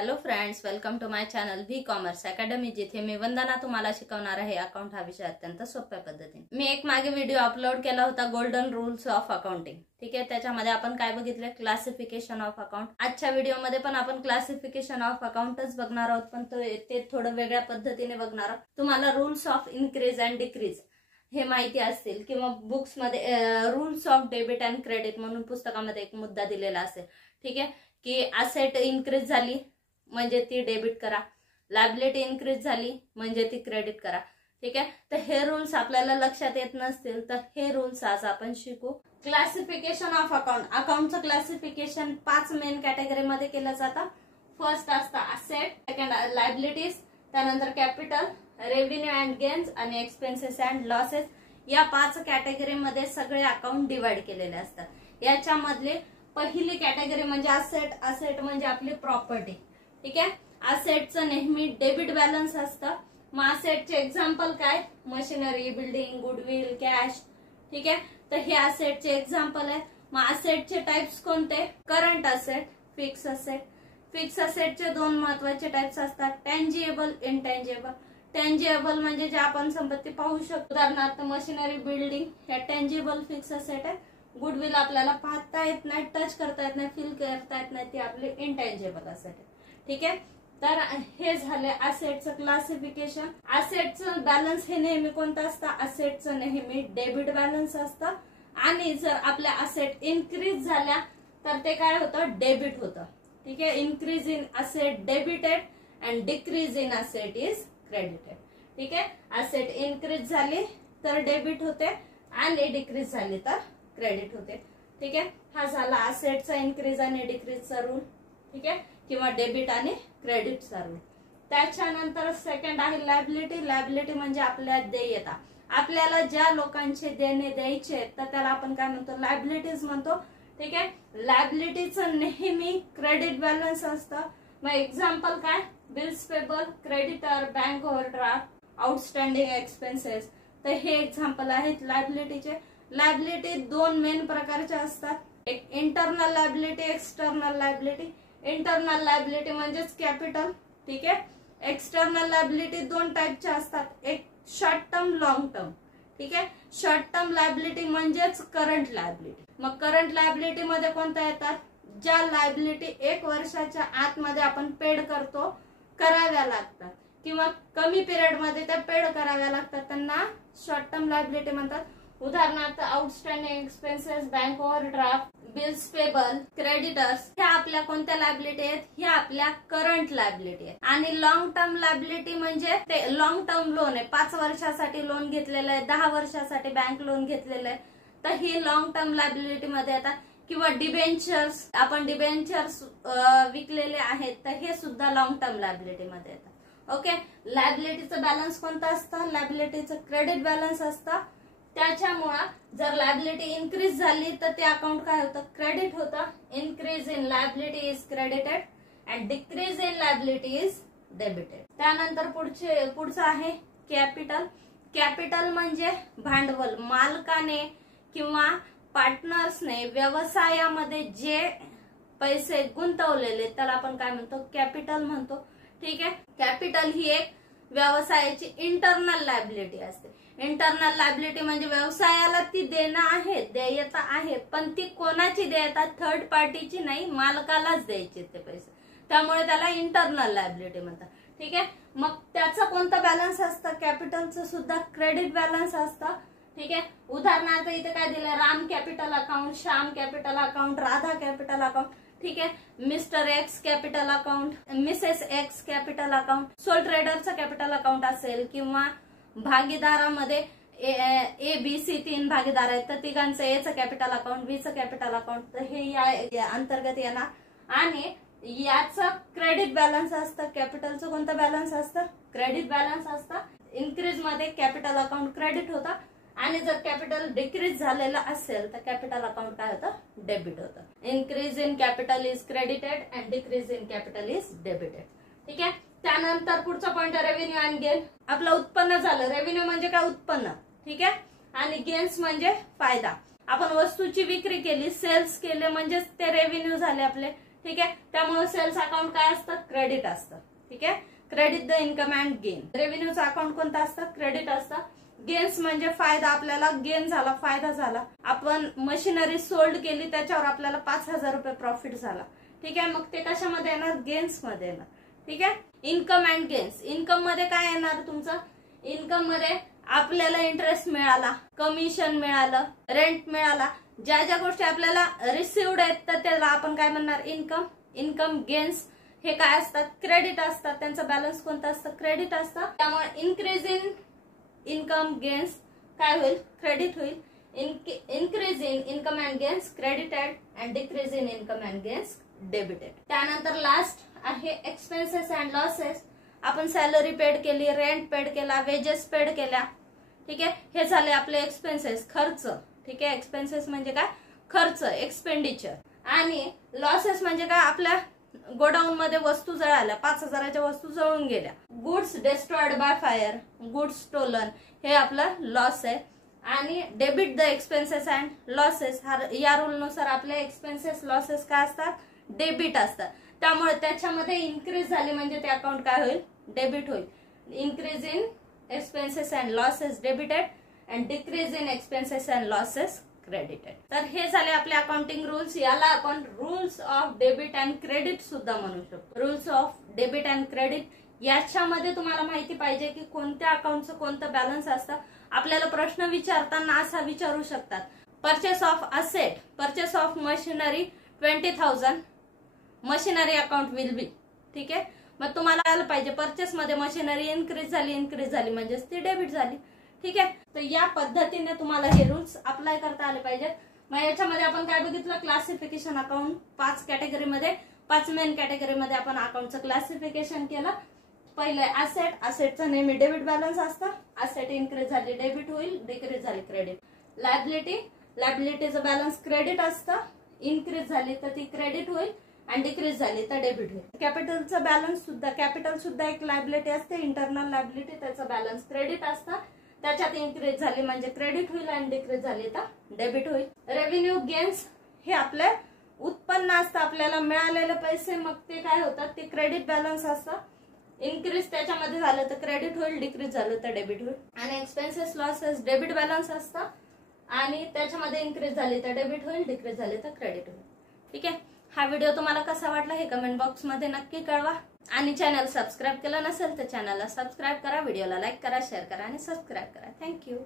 Hello friends, welcome to my channel V commerce academy, जिथे मी वंदना तुम्हाला शिकवणार आहे अकाउंट हा विषय अत्यंत सोप्या पद्धतीने। मी एक मागे व्हिडिओ अपलोड केला होता गोल्डन रूल्स ऑफ अकाउंटिंग। ठीक आहे, त्याच्यामध्ये आपण काय बघितले, क्लासिफिकेशन ऑफ अकाउंट। आजच्या व्हिडिओमध्ये पण आपण क्लासिफिकेशन ऑफ अकाउंटच बघणार आहोत, पण ते थोडं वेगळ्या पद्धतीने बघणार आहोत। तुम्हाला rules of increase and decrease हे माहिती असतील, किंवा बुक्स मध्ये rules of debit and credit म्हणून पुस्तकामध्ये एक मुद्दा दिलेला असेल। ठीक आहे, की असेट इन्क्रीज झाली म्हणजे ती डेबिट करा, लायबिलिटी इन्क्रीज झाली म्हणजे ती क्रेडिट करा। ठीक आहे, तर हे रूल्स आपल्याला लक्षात येत नसतील तर हे रूल्स आज आपण शिकू। क्लासिफिकेशन ऑफ अकाउंट, अकाउंटचं क्लासिफिकेशन 5 मेन कॅटेगरी मध्ये केलं जातं। फर्स्ट असतं असेट, सेकंड लायबिलिटीज, त्यानंतर कॅपिटल, रेव्हेन्यू अँड गेन्स आणि एक्सपेन्सेस अँड लॉसेस। या 5 कॅटेगरी मध्ये सगळे अकाउंट डिवाइड केलेले असतात। याच्यामधले पहिली कॅटेगरी म्हणजे असेट। असेट म्हणजे आपली प्रॉपर्टी। ठीक आहे, असेटचं नेहमी डेबिट बॅलन्स असतं। मग असेटचे एक्झाम्पल काय, मशिनरी, बिल्डिंग, गुडविल, कॅश। ठीक आहे, तर हे असेटचे एक्झाम्पल आहे। मग असेटचे टाइप्स कोणते, current asset, fix asset. Fix असेटचे 2 महत्वाचे टाइप्स असतात, टँजिबल, इनटँजिबल। टँजिबल म्हणजे जे आपण संपत्ती पाहू शकतो, उदाहरणार्थ मशिनरी, बिल्डिंग, हे टँजिबल फिक्स असेट आहे। गुडविल आपल्याला पाहता येत नाही, टच करता येत नाही, फील करता येत नाही, ती आपली इनटँजिबल असेट आहे। ठीक आहे, तर हे झाले असेटचं क्लासिफिकेशन। असेटचं बॅलन्स हे नेहमी कोणतं असतं, असेटचं नेहमी डेबिट बॅलन्स असतं। आणि जर आपल्या असेट इन्क्रीज झाल्या तर ते काय होतं, डेबिट होतं। ठीक आहे, increase in asset debited and decrease in asset is credited. ठीक आहे, असेट इन्क्रीज झाली तर डेबिट होते आणि डिक्रीज झाली तर क्रेडिट होते। ठीक आहे, हा झाला असेटचा इन्क्रीज आणि डिक्रीजचा रूल। ठीक आहे, किंवा डेबिट आणि क्रेडिटचा रूल। त्याच्यानंतर सेकंड आहे लायबिलिटी। लायबिलिटी म्हणजे आपल्या देयता, आपल्याला ज्या लोकांचे देणे द्यायचे तर त्याला आपण काय म्हणतो, लायबिलिटीज म्हणतो। ठीक आहे, लायबिलिटीचं नेहमी क्रेडिट बॅलन्स असतं। मग एक्झाम्पल काय, bills payable, creditor, bank overdraft, outstanding expenses. तर हे एक्झाम्पल आहेत लायबिलिटीचे। लायबिलिटी 2 मेन प्रकारच्या असतात, एक internal liability, external liability. Internal liability म्हणजेच कॅपिटल। ठीक आहे, एक्सटर्नल लायबिलिटी 2 टाइपच्या असतात, एक शॉर्ट टर्म, लॉंग टर्म। ठीक आहे, शॉर्ट टर्म लायबिलिटी म्हणजेच करंट लायबिलिटी। मग करंट लायबिलिटी मध्ये कोणत्या येतात, ज्या लायबिलिटी 1 वर्षाच्या आतमध्ये आपण पेड कराव्या लागतात, किंवा कमी पिरियड मध्ये त्या पेड कराव्या लागतात, त्यांना शॉर्ट टर्म लायबिलिटी म्हणतात। उदाहरणार्थ outstanding expenses, bank overdraft, bills payable, creditors, ह्या आपल्या कोणत्या लायबिलिटी आहेत, ह्या आपल्या करंट लायबिलिटी आहेत। आणि लॉंग टर्म लायबिलिटी म्हणजे ते लॉंग टर्म लोन आहे, 5 वर्षासाठी लोन घेतलेलं आहे, 10 वर्षासाठी बँक लोन घेतलेलं आहे, तर ही लॉंग टर्म लायबिलिटी मध्ये येतात। किंवा डिबेंचर्स, आपण डिबेंचर्स विकलेले आहेत, तर हे सुद्धा लॉंग टर्म लायबिलिटी मध्ये येतात। ओके, लायबिलिटीचं बॅलन्स कोणतं असतं, लायबिलिटीचं क्रेडिट बॅलन्स असतं। त्याच्यामुळे जर लायबिलिटी इन्क्रीज झाली तर ते अकाउंट काय होतं, क्रेडिट होतं। Increase in liability is credited and decrease in liability is debited. त्यानंतर पुढचं आहे कॅपिटल। कॅपिटल म्हणजे भांडवल, मालकाने किंवा पार्टनर्सने व्यवसायामध्ये जे पैसे गुंतवलेले त्याला आपण काय म्हणतो, कॅपिटल म्हणतो। ठीक आहे, कॅपिटल ही एक व्यवसायाची इंटरनल लायबिलिटी असते। इंटरनल लायबिलिटी म्हणजे व्यवसायाला ती देणं आहे, देयता आहे, पण ती कोणाची देयता, थर्ड पार्टीची नाही, मालकालाच द्यायचे ते पैसे, त्यामुळे त्याला इंटरनल लायबिलिटी म्हणतात। ठीक आहे, मग त्याचा कोणता बॅलन्स असतं, कॅपिटलचं सुद्धा क्रेडिट बॅलन्स असतं। ठीक आहे, उदाहरणार्थ इथे काय दिलं, Ram capital account, Shyam capital account, Radha capital account. ठीक आहे, mister X capital account, missus X capital account, sole ट्रेडरचं कॅपिटल अकाउंट असेल, किंवा भागीदारामध्ये ए बी सी 3 भागीदार आहेत, तर तिघांचं एचं कॅपिटल अकाउंट, बीचं कॅपिटल अकाउंट, तर हे या अंतर्गत येणार। आणि याचं क्रेडिट बॅलन्स असतं, कॅपिटलचं कोणतं बॅलन्स असतं, क्रेडिट बॅलन्स असतं। इन्क्रीज मध्ये कॅपिटल अकाउंट क्रेडिट होतं, आणि जर कॅपिटल डिक्रीज झालेलं असेल तर कॅपिटल अकाउंट काय होतं, डेबिट होतं। Increase in capital is credited and decrease in capital is debited. ठीक आहे, त्यानंतर पुढचा पॉइंट आहे रेव्हेन्यू अँड गेन। आपलं उत्पन्न झालं, रेव्हेन्यू म्हणजे काय, उत्पन्न। ठीक आहे, आणि गेन्स म्हणजे फायदा। आपण वस्तूची विक्री केली, सेल्स केले, म्हणजेच ते रेव्हेन्यू झाले आपले। ठीक आहे. त्यामुळे सेल्स अकाउंट काय असतं, क्रेडिट असतं. ठीक आहे. Credit the income and gain. रेव्हेन्यूचं अकाउंट कोणतं असतं, क्रेडिट असतं. गेन्स म्हणजे फायदा, आपल्याला गेन झाला, फायदा झाला. आपण मशिनरी सोल्ड केली, त्याच्यावर आपल्याला 5,000 रुपये प्रॉफिट झाला. ठीक आहे. मग ते कशामध्ये येणार, गेन्स मध्ये येणार. ठीक आहे. Income and gains. इन्कम मध्ये काय येणार तुमचं, इन्कम मध्ये आपल्याला इंटरेस्ट मिळाला, कमिशन मिळालं, रेंट मिळाला, ज्या ज्या गोष्टी आपल्याला रिसिव्ड आहेत तर त्याला आपण काय म्हणणार, इन्कम. इन्कम गेन्स हे काय असतात, क्रेडिट असतात. त्यांचं बॅलन्स कोणतं असतं, क्रेडिट असतं. त्यामुळे इन्क्रीज इन इन्कम गेन्स काय होईल, क्रेडिट होईल. Increase in income and gains credited and decrease in income and gains debited. त्यानंतर लास्ट आहे एक्सपेन्सेस अँड लॉसेस. आपण सॅलरी पेड केली, रेंट पेड केला, वेजेस पेड केल्या. ठीक आहे. हे झाले आपले एक्सपेन्सेस, खर्च. ठीक आहे. एक्सपेन्सेस म्हणजे काय, खर्च, एक्सपेंडिचर. आणि लॉसेस म्हणजे काय, आपल्या गोडाऊन मध्ये वस्तू जळाल्या, 5,000च्या वस्तू जळून गेल्या. Goods destroyed by fire, goods stolen, हे आपलं लॉस आहे. आणि debit the expenses and losses, या रूल नुसार आपले एक्सपेन्सेस लॉसेस काय असतात, डेबिट असतात. त्यामुळे त्याच्यामध्ये इन्क्रीज झाली म्हणजे ते अकाउंट काय होईल, डेबिट होईल. Increase in expenses and losses debited and decrease in expenses and losses credited. तर हे झाले आपले अकाउंटिंग रूल्स. याला आपण rules of debit and credit सुद्धा म्हणू शकतो. Rules of debit and credit, याच्यामध्ये तुम्हाला माहिती पाहिजे की कोणत्या अकाउंटचं कोणतं बॅलन्स असतं. आपल्याला प्रश्न विचारताना असा विचारू शकतात, purchase of asset, purchase of machinery 20,000 machinery account will be. ठीक आहे. मग तुम्हाला आलं पाहिजे परचेस मध्ये मशिनरी इन्क्रीज झाली म्हणजेच ती डेबिट झाली. ठीक आहे. तर या पद्धतीने तुम्हाला हे रूल्स अप्लाय करता आले पाहिजेत. मग याच्यामध्ये आपण काय बघितलं, क्लासिफिकेशन अकाउंट 5 कॅटेगरीमध्ये, 5 मेन कॅटेगरीमध्ये आपण अकाउंटचं क्लासिफिकेशन केलं. पहिले असेट, असेटचं नेहमी डेबिट बॅलन्स असतं. असेट इन्क्रीज झाली डेबिट होईल, डिक्रीज झाली क्रेडिट. लायबिलिटी, लायबिलिटीचं बॅलन्स क्रेडिट असतं. इन्क्रीज झाली तर ती क्रेडिट होईल आणि डिक्रीज झाली तर डेबिट होईल. कॅपिटलचं बॅलन्स सुद्धा, कॅपिटल सुद्धा एक लायबिलिटी असते, इंटरनल लायबिलिटी, त्याचं बॅलन्स क्रेडिट असतं. त्याच्यात इन्क्रीज झाली म्हणजे क्रेडिट होईल आणि डिक्रीज झाली तर डेबिट होईल. रेव्हेन्यू गेन्स हे आपले उत्पन्न असतं, आपल्याला मिळालेले पैसे, मग ते काय होतात, ते क्रेडिट बॅलन्स असतं. इन्क्रीज त्याच्यामध्ये झालं तर क्रेडिट होईल, डिक्रीज झालं तर डेबिट होईल. आणि एक्सपेन्सेस लॉसेस डेबिट बॅलन्स असतं आणि त्याच्यामध्ये इन्क्रीज झाली तर डेबिट होईल, डिक्रीज झाली तर क्रेडिट होईल. ठीक आहे. हा व्हिडिओ तुम्हाला कसा वाटला हे कमेंट बॉक्स मध्ये नक्की कळवा. आणि चॅनल सबस्क्राईब केलं नसेल तर चॅनलला सबस्क्राईब करा, व्हिडिओला लाईक करा, शेअर करा आणि सबस्क्राईब करा. थँक्यू.